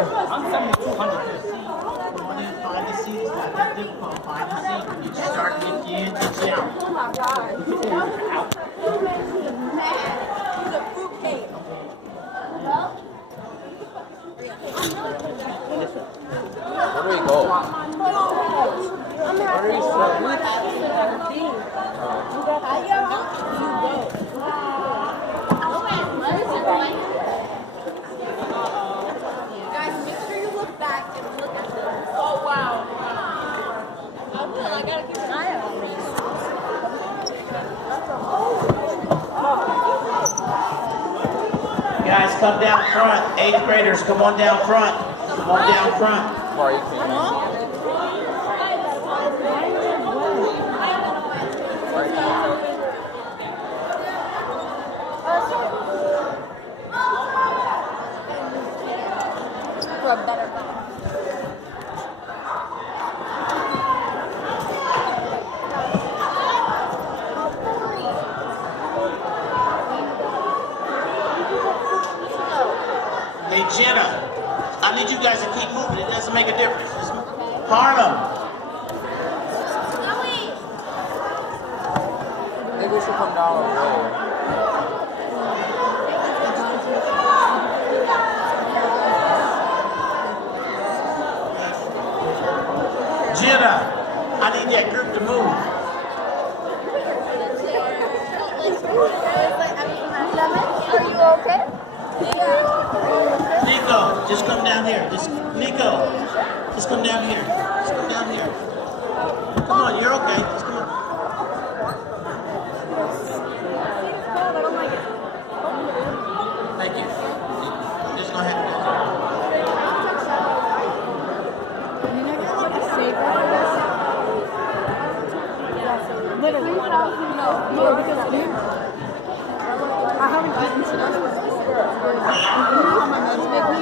I'm 7,200. When you find the seat, it's not that difficult. Find the seat. You just start to get in, just out. Oh my God. Who makes me mad? He's a fruitcake. Where do we go? I'm happy. Guys, make sure you look back and look at them. Oh, wow. I will. I gotta keep an eye out on these. Guys, come down front. 8th graders, come on down front. Come on down front. Before you came in. For a better guy. Hey, Jenna, I need you guys to keep moving. It doesn't make a difference. Just Harlem. Maybe we should come down over there. Jenna, I need that group to move. Are you okay? Nico, just come down here. Nico, just come down here. Just come down here. Come on, you're okay. Just come on. Thank you. I'm just gonna have to. Literally. No, because I haven't eaten since my meds make me.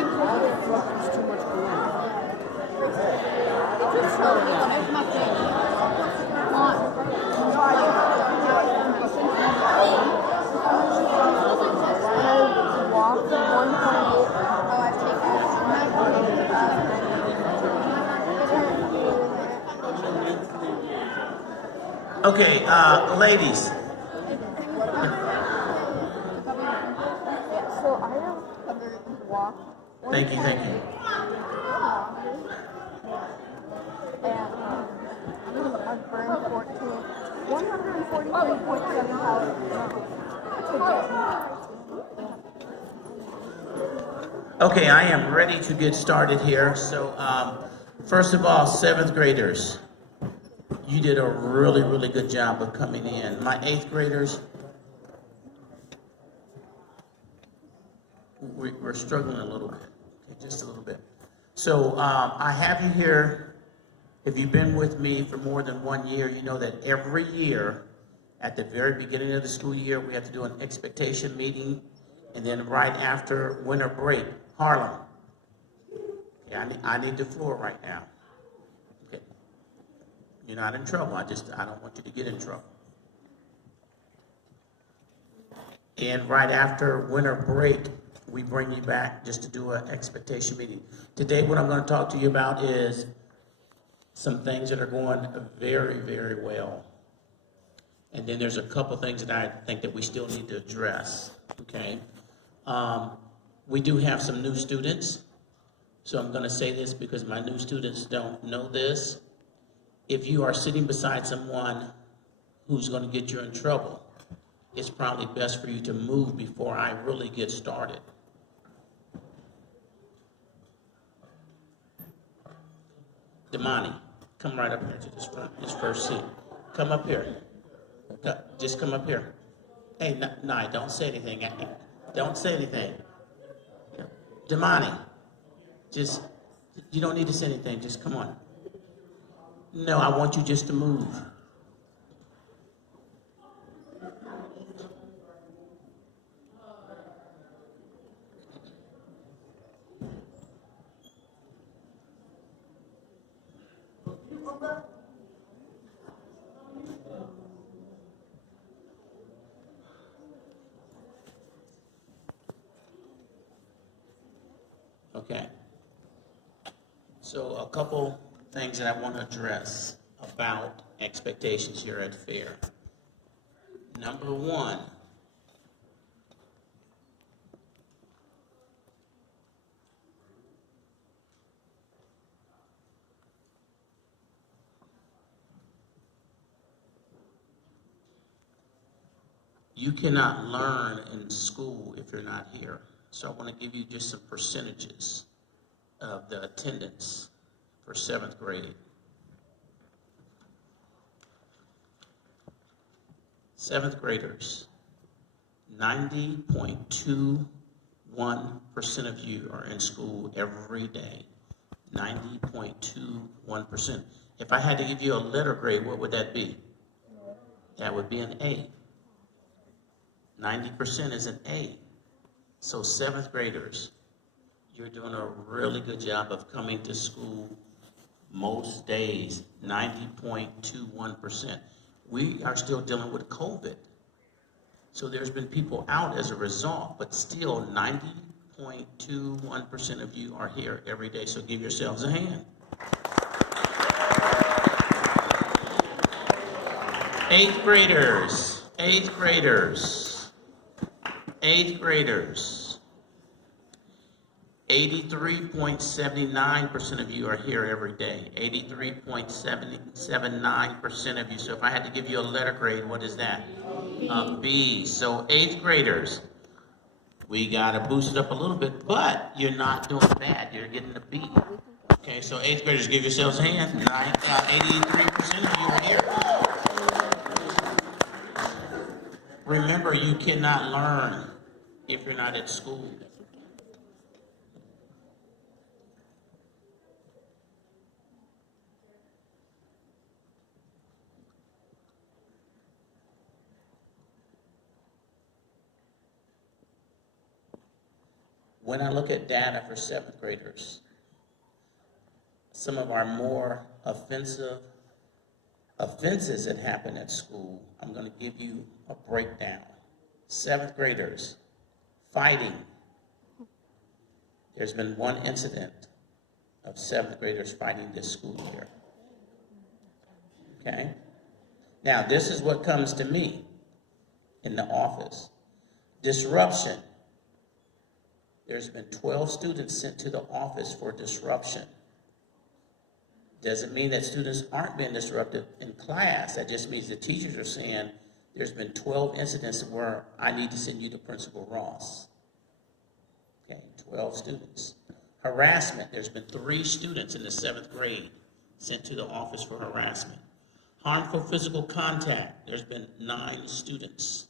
It's too much food. It's my thing. Okay, ladies. So I don't walk. Thank you. And I've burned 143.7 calories. Okay, I am ready to get started here. So, first of all, 7th graders, you did a really, really good job of coming in. My 8th graders, we're struggling a little bit, okay, just a little bit. So, I have you here. If you've been with me for more than 1 year, you know that every year, at the very beginning of the school year, we have to do an expectation meeting, and then right after winter break, Harlem. Okay, I need the floor right now. Okay. You're not in trouble. I don't want you to get in trouble. And right after winter break, we bring you back just to do an expectation meeting. Today, what I'm going to talk to you about is some things that are going very, very well. And then there's a couple things that I think that we still need to address, okay? We do have some new students. So I'm going to say this because my new students don't know this. If you are sitting beside someone who's going to get you in trouble, it's probably best for you to move before I really get started. Damani, come right up here to this first seat. Come up here. Just come up here. Hey, no, don't say anything. Don't say anything. Damani, you don't need to say anything. Just come on. No, I want you just to move. Okay. So a couple things that I want to address about expectations here at FAIR. Number one, you cannot learn in school if you're not here. So I want to give you just some percentages of the attendance for 7th grade. 7th graders, 90.21% of you are in school every day. 90.21%. If I had to give you a letter grade, what would that be? That would be an A. 90% is an A. So 7th graders, you're doing a really good job of coming to school most days, 90.21%. We are still dealing with COVID. So there's been people out as a result, but still 90.21% of you are here every day. So give yourselves a hand. 8th graders, 8th graders, 8th graders. 83.79% of you are here every day. 83.79% of you. So if I had to give you a letter grade, what is that? A B. So 8th graders, we got to boost it up a little bit, but you're not doing bad. You're getting a B. Okay, so 8th graders, give yourselves a hand. 83% of you are here. Remember, you cannot learn if you're not at school. When I look at data for 7th graders, some of our more offenses that happen at school, I'm going to give you a breakdown. 7th graders, fighting. There's been one incident of 7th graders fighting this school year. Okay? Now, this is what comes to me in the office. Disruption. There's been 12 students sent to the office for disruption. Doesn't mean that students aren't being disruptive in class. That just means the teachers are saying there's been 12 incidents where I need to send you to Principal Ross. Okay, 12 students. Harassment. There's been 3 students in the 7th grade sent to the office for harassment. Harmful physical contact. There's been 9 students.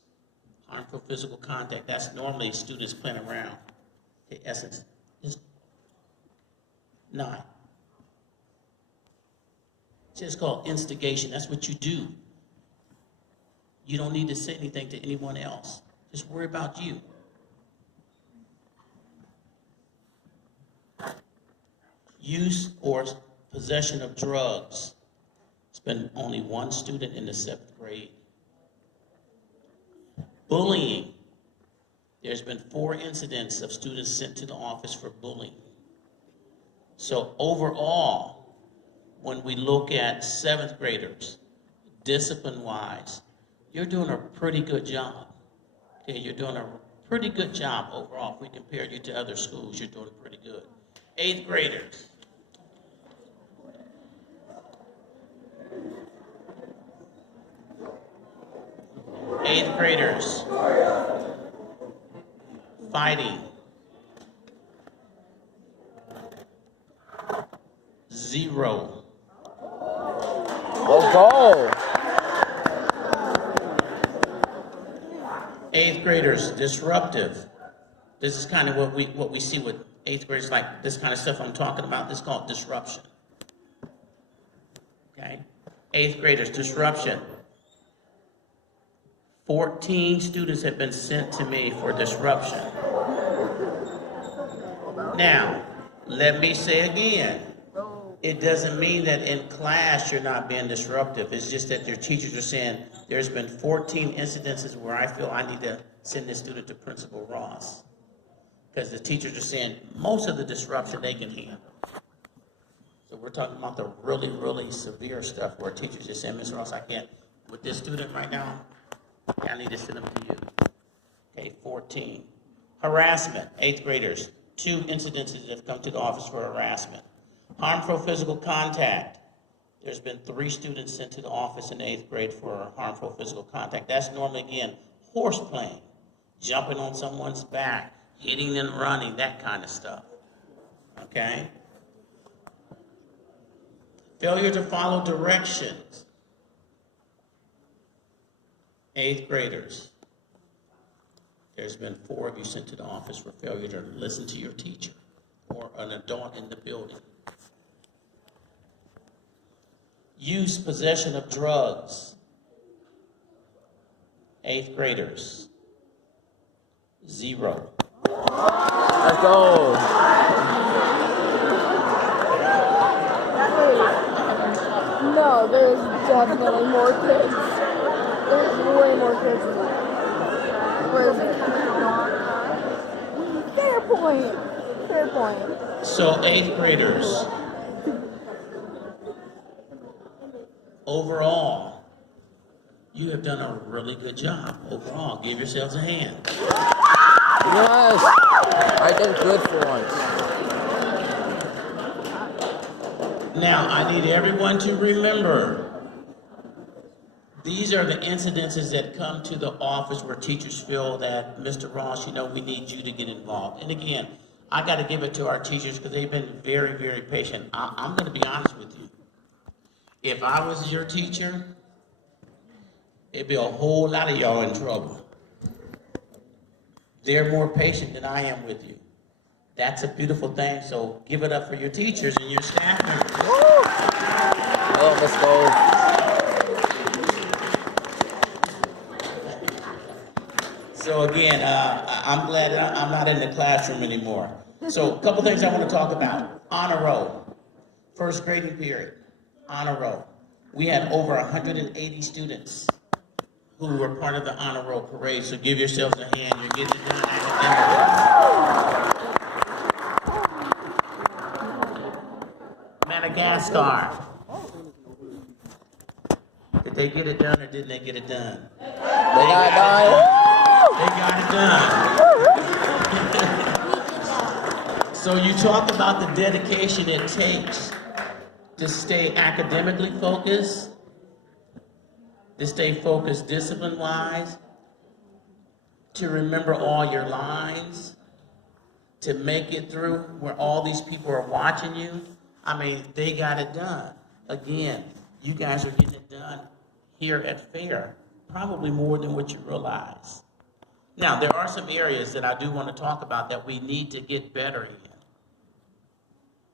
Harmful physical contact. That's normally students playing around. The essence is 9. It's just called instigation. That's what you do. You don't need to say anything to anyone else. Just worry about you. Use or possession of drugs. It's been only 1 student in the 7th grade. Bullying. There's been 4 incidents of students sent to the office for bullying. So overall, when we look at 7th graders, discipline-wise, you're doing a pretty good job. Okay, you're doing a pretty good job overall. If we compare you to other schools, you're doing pretty good. 8th graders. Eighth graders. Fighting. 0. Let's go. 8th graders, disruptive. This is kind of what we see with 8th graders, like this kind of stuff I'm talking about. This is called disruption. Okay? 8th graders, disruption. 14 students have been sent to me for disruption. Now, let me say again, it doesn't mean that in class you're not being disruptive. It's just that your teachers are saying there's been 14 incidences where I feel I need to send this student to Principal Ross. Because the teachers are saying most of the disruption they can handle. So we're talking about the really, really severe stuff where teachers just say, Mr. Ross, I can't, with this student right now, I need to send them to you. Okay, 14. Harassment, 8th graders. 2 incidences have come to the office for harassment. Harmful physical contact. There's been 3 students sent to the office in 8th grade for harmful physical contact. That's normally, again, horse playing, jumping on someone's back, hitting and running, that kind of stuff. Okay? Failure to follow directions. 8th graders. There's been 4 of you sent to the office for failure to listen to your teacher or an adult in the building. Use, possession of drugs. 8th graders. 0. Let's go. No, there's definitely more kids. There's way more kids than that. Where is it? Fair point. Fair point. So 8th graders. Overall, you have done a really good job. Overall, give yourselves a hand. Yes. I did good for once. Now, I need everyone to remember, these are the incidences that come to the office where teachers feel that, Mr. Ross, you know, we need you to get involved. And again, I got to give it to our teachers because they've been very, very patient. I'm going to be honest with you. If I was your teacher, it'd be a whole lot of y'all in trouble. They're more patient than I am with you. That's a beautiful thing, so give it up for your teachers and your staff members. Oh, let's go. So again, I'm glad that I'm not in the classroom anymore. So a couple things I want to talk about. Honor roll. First grading period. Honor roll. We had over 180 students who were part of the honor roll parade, so give yourselves a hand. You're getting it done academically. Madagascar. Did they get it done or didn't they get it done? They got it done. They got it done. So you talk about the dedication it takes to stay academically focused, to stay focused discipline-wise, to remember all your lines, to make it through where all these people are watching you. I mean, they got it done. Again, you guys are getting it done here at FAIR, probably more than what you realize. Now, there are some areas that I do want to talk about that we need to get better in.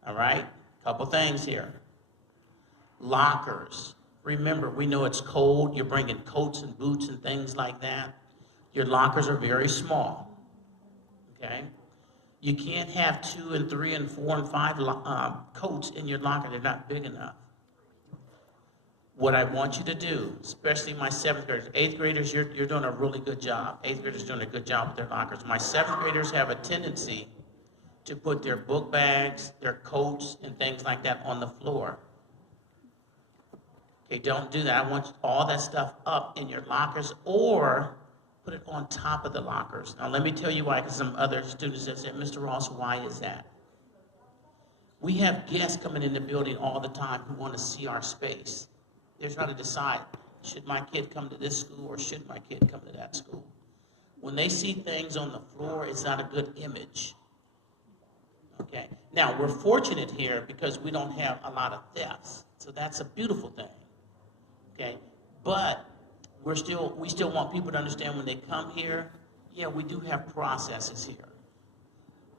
All right? Couple things here. Lockers. Remember, we know it's cold. You're bringing coats and boots and things like that. Your lockers are very small. Okay? You can't have 2 and 3 and 4 and 5 coats in your locker. They're not big enough. What I want you to do, especially my 7th graders, 8th graders, you're doing a really good job. 8th graders doing a good job with their lockers. My 7th graders have a tendency to put their book bags, their coats, and things like that on the floor. Okay, don't do that. I want all that stuff up in your lockers or put it on top of the lockers. Now, let me tell you why, because some other students have said, Mr. Ross, why is that? We have guests coming in the building all the time who want to see our space. They're trying to decide, should my kid come to this school or should my kid come to that school? When they see things on the floor, it's not a good image. Okay. Now, we're fortunate here because we don't have a lot of thefts. So that's a beautiful thing. Okay. But we still want people to understand when they come here, yeah, we do have processes here.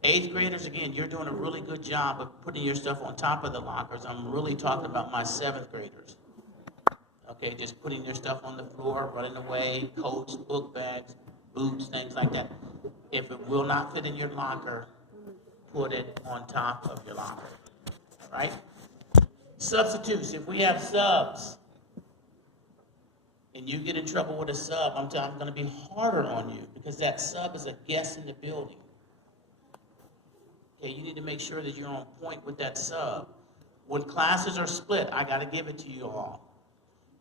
8th graders, again, you're doing a really good job of putting your stuff on top of the lockers. I'm really talking about my 7th graders. Okay, just putting their stuff on the floor, running away, coats, book bags, boots, things like that. If it will not fit in your locker, put it on top of your locker. All right? Substitutes. If we have subs and you get in trouble with a sub, I'm going to be harder on you because that sub is a guest in the building. Okay, you need to make sure that you're on point with that sub. When classes are split, I got to give it to you all,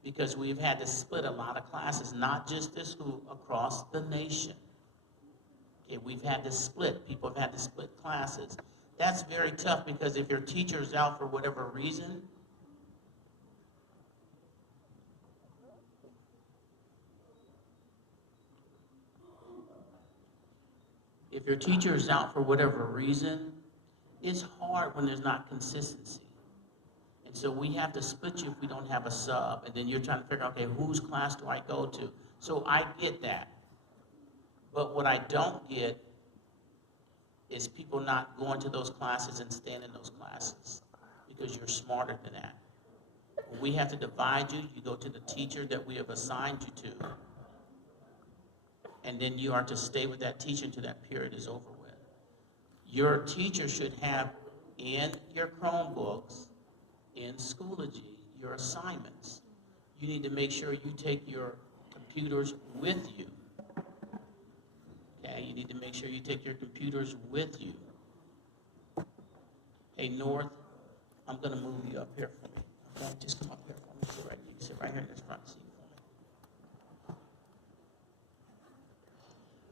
because we've had to split a lot of classes, not just this school, across the nation. Okay, we've had to split. People have had to split classes. That's very tough, because if your teacher is out for whatever reason, it's hard when there's not consistency. And so we have to split you if we don't have a sub. And then you're trying to figure out, okay, whose class do I go to? So I get that. But what I don't get is people not going to those classes and staying in those classes, because you're smarter than that. When we have to divide you, you go to the teacher that we have assigned you to, and then you are to stay with that teacher until that period is over with. Your teacher should have in your Chromebooks, in Schoology, your assignments. You need to make sure you take your computers with you. Okay, you need to make sure you take your computers with you. Hey, North, I'm going to move you up here for me. Okay, just come up here for me. Sit right here in this front seat for me.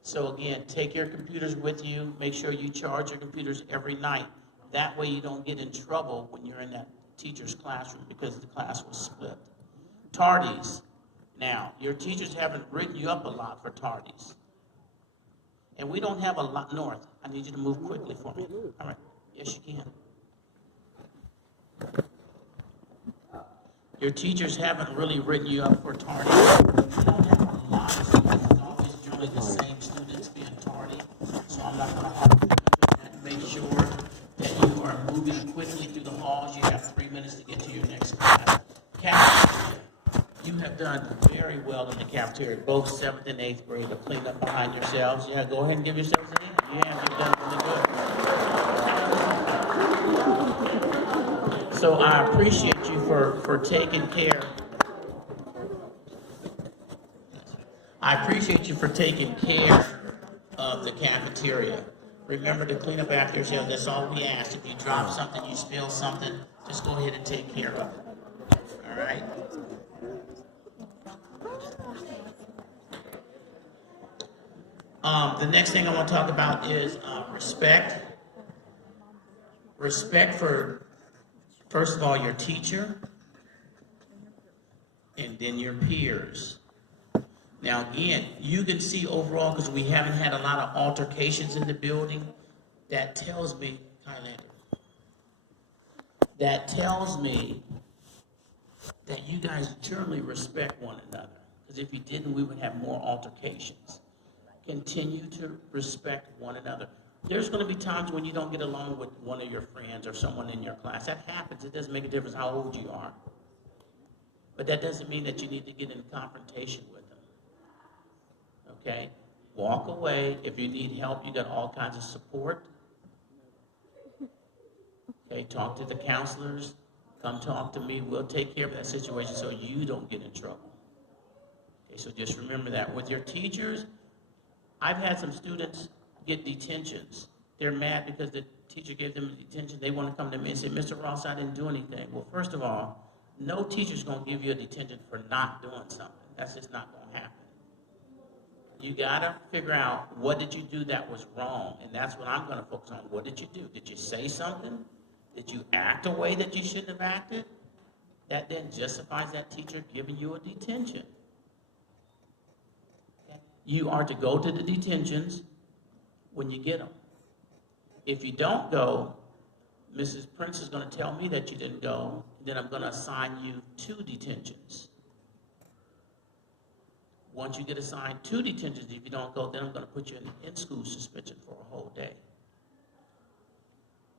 So again, take your computers with you. Make sure you charge your computers every night. That way you don't get in trouble when you're in that teacher's classroom, because the class was split. Tardies. Now, your teachers haven't written you up a lot for tardies. And we don't have a lot. North, I need you to move quickly for me. All right. Yes, you can. Your teachers haven't really written you up for tardy. We don't have a lot of students. It's always generally the same students being tardy. So I'm not going to hard that. Make sure that you are moving quickly through the halls. You have 3 minutes to get to your next class. Cafeteria. You have done very well in the cafeteria. Both 7th and 8th grade have cleaned up behind yourselves. Yeah, go ahead and give yourselves an hand. Yeah, you've done really good. So I appreciate you for taking care. I appreciate you for taking care of the cafeteria. Remember to clean up after yourself. That's all we ask. If you drop something, you spill something, just go ahead and take care of it. All right? The next thing I want to talk about is respect. Respect for, first of all, your teacher, and then your peers. Now, again, you can see overall, because we haven't had a lot of altercations in the building, that tells me, that you guys generally respect one another. Because if you didn't, we would have more altercations. Continue to respect one another. There's going to be times when you don't get along with one of your friends or someone in your class. That happens. It doesn't make a difference how old you are. But that doesn't mean that you need to get in confrontation with them. Okay? Walk away. If you need help, you got all kinds of support. Okay? Talk to the counselors. Come talk to me. We'll take care of that situation so you don't get in trouble. Okay? So just remember that. With your teachers, I've had some students get detentions. They're mad because the teacher gave them a detention. They want to come to me and say, Mr. Ross, I didn't do anything. Well, first of all, no teacher's going to give you a detention for not doing something. That's just not going to happen. You got to figure out, what did you do that was wrong? And that's what I'm going to focus on. What did you do? Did you say something? Did you act a way that you shouldn't have acted? That then justifies that teacher giving you a detention. Okay? You are to go to the detentions when you get them. If you don't go, Mrs. Prince is going to tell me that you didn't go, then I'm going to assign you 2 detentions. Once you get assigned 2 detentions, if you don't go, then I'm going to put you in school suspension for a whole day.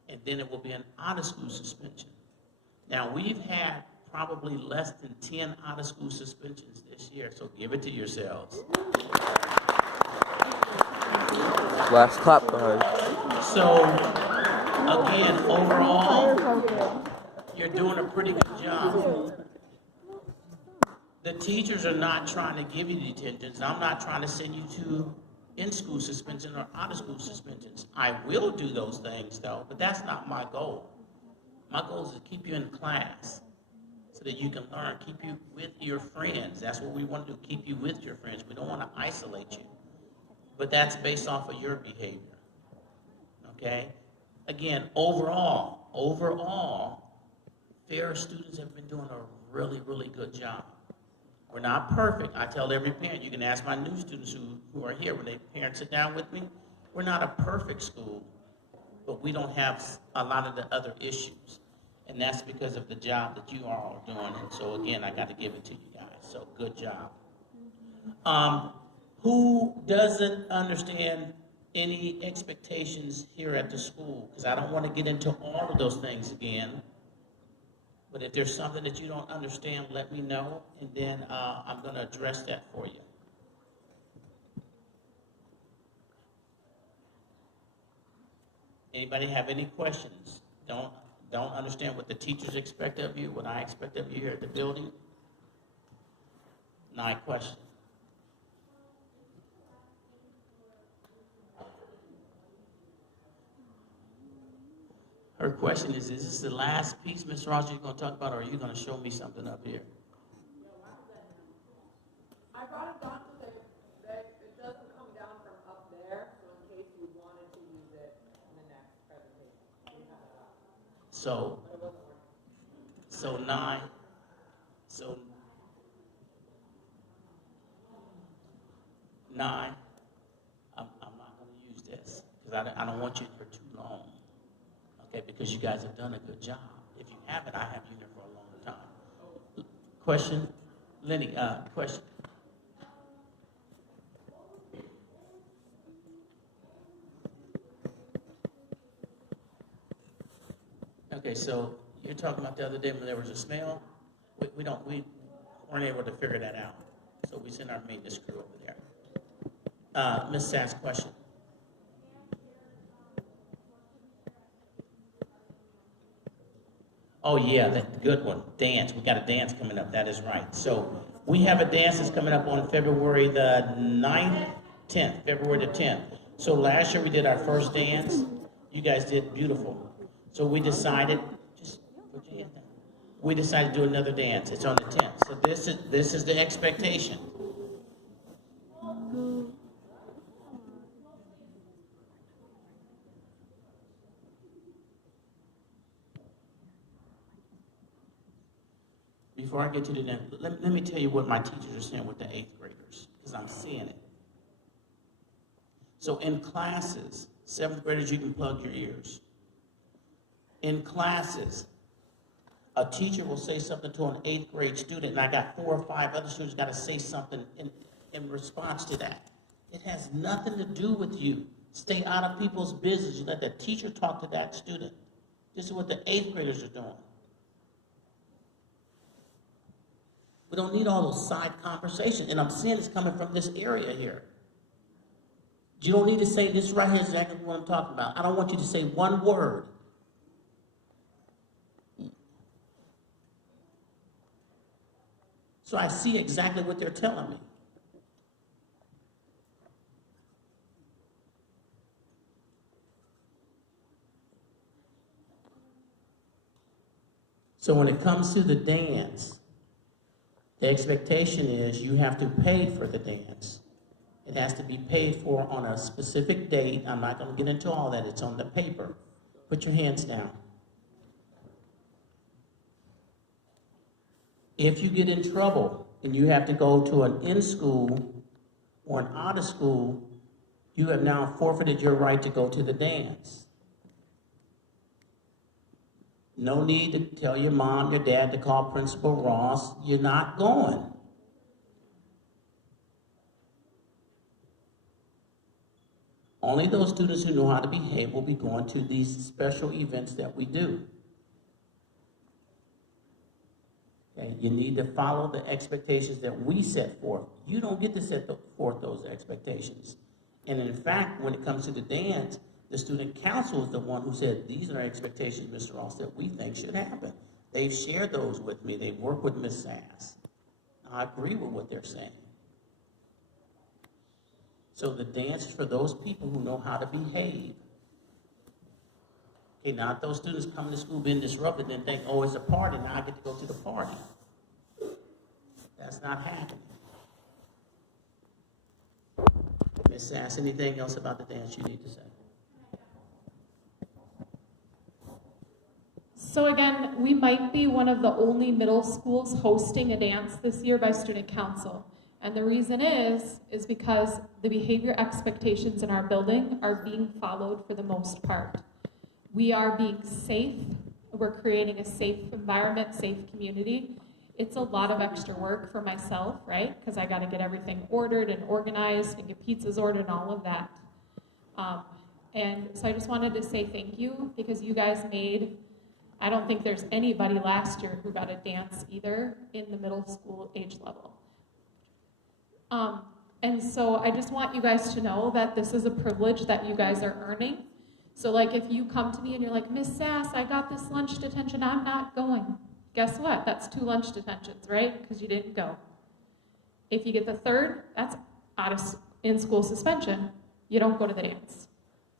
And then it will be an out-of-school suspension. Now, we've had probably less than 10 out-of-school suspensions this year, so give it to yourselves. Last clap, guys. So, again, overall, you're doing a pretty good job. The teachers are not trying to give you detentions. I'm not trying to send you to in-school suspension or out-of-school suspensions. I will do those things, though, but that's not my goal. My goal is to keep you in class so that you can learn, keep you with your friends. That's what we want to do, keep you with your friends. We don't want to isolate you. But that's based off of your behavior, okay? Again, overall, fair students have been doing a really, really good job. We're not perfect. I tell every parent, you can ask my new students who are here, when they parents sit down with me, we're not a perfect school, but we don't have a lot of the other issues. And that's because of the job that you are all doing. And so again, I got to give it to you guys. So good job. Who doesn't understand any expectations here at the school? Because I don't want to get into all of those things again. But if there's something that you don't understand, let me know, and then I'm going to address that for you. Anybody have any questions? Don't understand what the teachers expect of you, what I expect of you here at the building? Not question. Her question is this the last piece, Ms. Ross, you're going to talk about, or are you going to show me something up here? I brought it down to say that it doesn't come down from up there, so in case you wanted to use it in the next presentation. You have it up. So 9, I'm not going to use this, because I don't want you for too long. Okay, because you guys have done a good job. If you haven't, I have you there for a long time. Question? Lenny, question? Okay, so you're talking about the other day when there was a smell? We weren't able to figure that out. So we sent our maintenance crew over there. Ms. Sass, question? Oh yeah, that good one. Dance. We got a dance coming up. That is right. So we have a dance that's coming up on February the 9th, 10th, February the 10th. So last year we did our first dance. You guys did beautiful. So we decided, just put your hand down. We decided to do another dance. It's on the 10th. So this is the expectation. Before I get to the end, let me tell you what my teachers are saying with the 8th graders, because I'm seeing it. So in classes, 7th graders, you can plug your ears. In classes, a teacher will say something to an 8th grade student, and I got 4 or 5 other students got to say something in response to that. It has nothing to do with you. Stay out of people's business. You let the teacher talk to that student. This is what the 8th graders are doing. We don't need all those side conversations, and I'm seeing it's coming from this area here. You don't need to say this right here is exactly what I'm talking about. I don't want you to say one word. So I see exactly what they're telling me. So when it comes to the dance, the expectation is you have to pay for the dance. It has to be paid for on a specific date. I'm not going to get into all that. It's on the paper. Put your hands down. If you get in trouble and you have to go to an in-school or an out-of-school, you have now forfeited your right to go to the dance. No need to tell your mom, your dad to call Principal Ross. You're not going. Only those students who know how to behave will be going to these special events that we do. Okay? You need to follow the expectations that we set forth. You don't get to set forth those expectations. And in fact, when it comes to the dance, the student council is the one who said, these are expectations, Mr. Ross, that we think should happen. They've shared those with me. They've worked with Ms. Sass. I agree with what they're saying. So the dance is for those people who know how to behave. Okay, now if those students coming to school being disrupted and think, oh, it's a party, now I get to go to the party. That's not happening. Ms. Sass, anything else about the dance you need to say? So again, we might be one of the only middle schools hosting a dance this year by student council. And the reason is because the behavior expectations in our building are being followed for the most part. We are being safe. We're creating a safe environment, safe community. It's a lot of extra work for myself, right? Because I got to get everything ordered and organized and get pizzas ordered and all of that. And so I just wanted to say thank you because you guys made, I don't think there's anybody last year who got a dance either in the middle school age level. And so I just want you guys to know that this is a privilege that you guys are earning. So like if you come to me and you're like, Miss Sass, I got this lunch detention, I'm not going. Guess what? That's 2 lunch detentions, right? Because you didn't go. If you get the 3rd, that's out of in-school suspension. You don't go to the dance.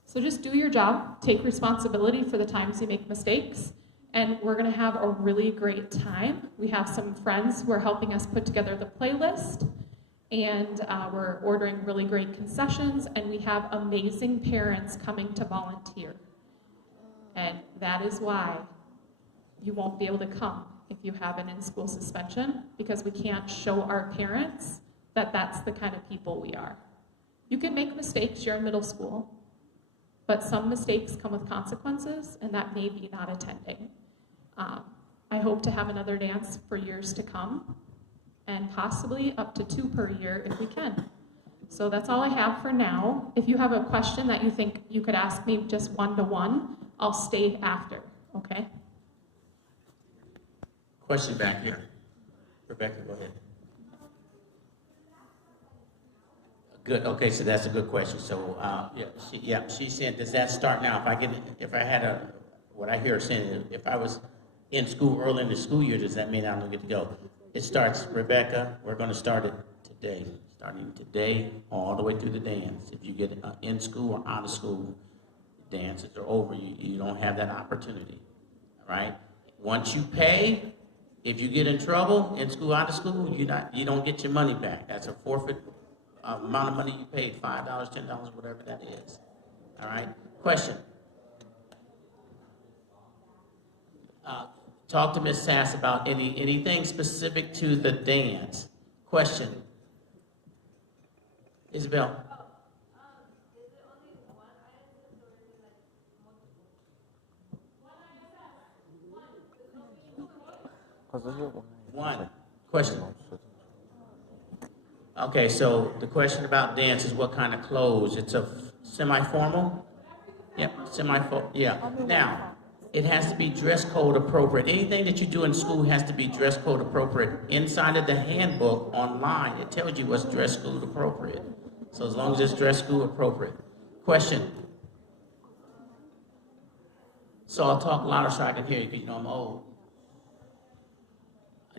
So just do your job, take responsibility for the times you make mistakes, and we're gonna have a really great time. We have some friends who are helping us put together the playlist, and we're ordering really great concessions, and we have amazing parents coming to volunteer. And that is why you won't be able to come if you have an in-school suspension, because we can't show our parents that that's the kind of people we are. You can make mistakes, you're in middle school, but some mistakes come with consequences, and that may be not attending. I hope to have another dance for years to come, and possibly up to 2 per year if we can. So that's all I have for now. If you have a question that you think you could ask me just one-to-one, I'll stay after, okay? Question back here. Rebecca, go ahead. Good. Okay, so that's a good question. So, she said, does that start now? If I had what I hear her saying is, if I was in school early in the school year, does that mean I don't get to go? It starts, Rebecca, we're going to start it today. Starting today, all the way through the dance. If you get in school or out of school, dances are over. You don't have that opportunity. All right? Once you pay, if you get in trouble in school, out of school, you don't get your money back. That's a forfeit amount of money you paid, $5, $10, whatever that is. All right? Question. Talk to Ms. Sass about anything specific to the dance. Question. Isabel. One. Question. Okay, so the question about dance is what kind of clothes? It's a semi-formal? Yep, semi-formal. Yeah. Now, it has to be dress code appropriate. Anything that you do in school has to be dress code appropriate. Inside of the handbook online, it tells you what's dress code appropriate. So as long as it's dress code appropriate. Question. So I'll talk louder so I can hear you because you know I'm old.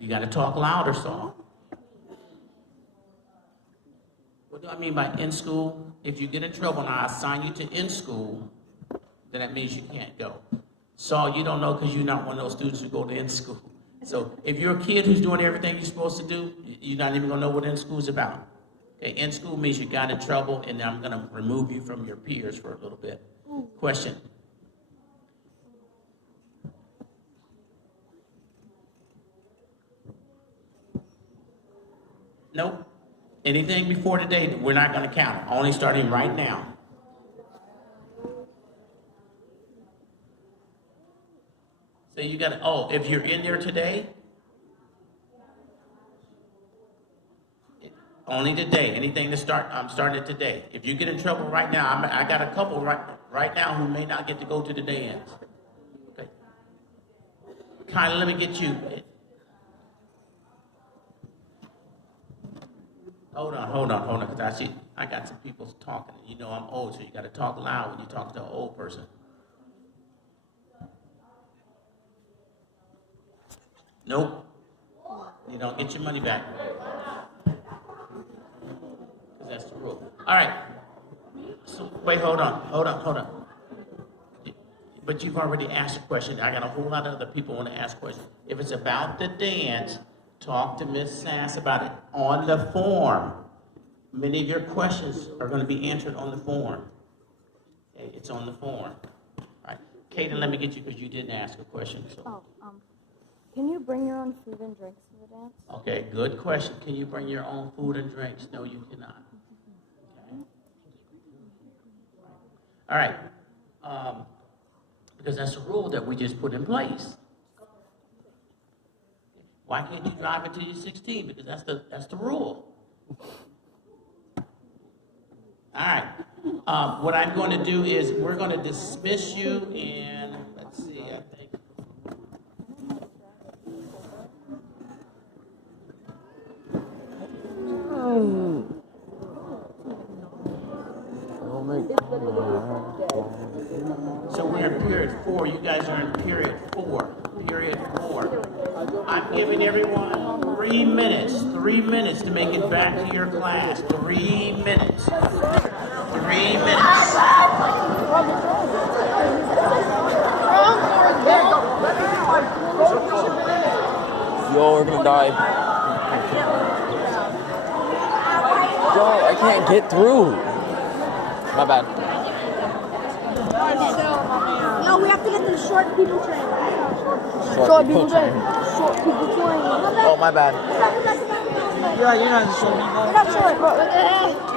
You got to talk louder, so. What do I mean by in school? If you get in trouble and I assign you to in school, then that means you can't go. So you don't know because you're not one of those students who go to in school. So if you're a kid who's doing everything you're supposed to do, you're not even going to know what in school is about. Okay, in school means you got in trouble and I'm going to remove you from your peers for a little bit. Question. Nope. Anything before today, we're not going to count it. Only starting right now. So you got to, if you're in there today, only today. Anything to start, I'm starting it today. If you get in trouble right now, I got a couple right now who may not get to go to the dance. Okay. Kylie, let me get you. Hold on, because I got some people talking. You know I'm old, so you got to talk loud when you talk to an old person. Nope. You don't get your money back. Because that's the rule. All right. So, wait, hold on. but you've already asked a question. I got a whole lot of other people want to ask questions. If it's about the dance, talk to Miss Sass about it on the form. Many of your questions are going to be answered on the form. Okay, it's on the form. All right. Kaden, let me get you because you didn't ask a question. So. Can you bring your own food and drinks to the dance? Okay, good question. Can you bring your own food and drinks? No, you cannot. Okay. All right. Because that's a rule that we just put in place. Why can't you drive until you're 16? Because that's the rule. All right. What I'm going to do is we're going to dismiss you in, let's see, I think. So we're in period 4. You guys are in period 4. Period 4. I'm giving everyone 3 minutes. 3 minutes to make it back to your class. 3 minutes. 3 minutes. Yo, we're gonna die. Yo, I can't get through. My bad. No, we have to get the short people train. Short people train. Short people train. Oh, my bad. You're not the short people. We're not short, but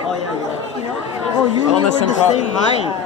Oh, yeah. Oh, you On the were same the top. same height.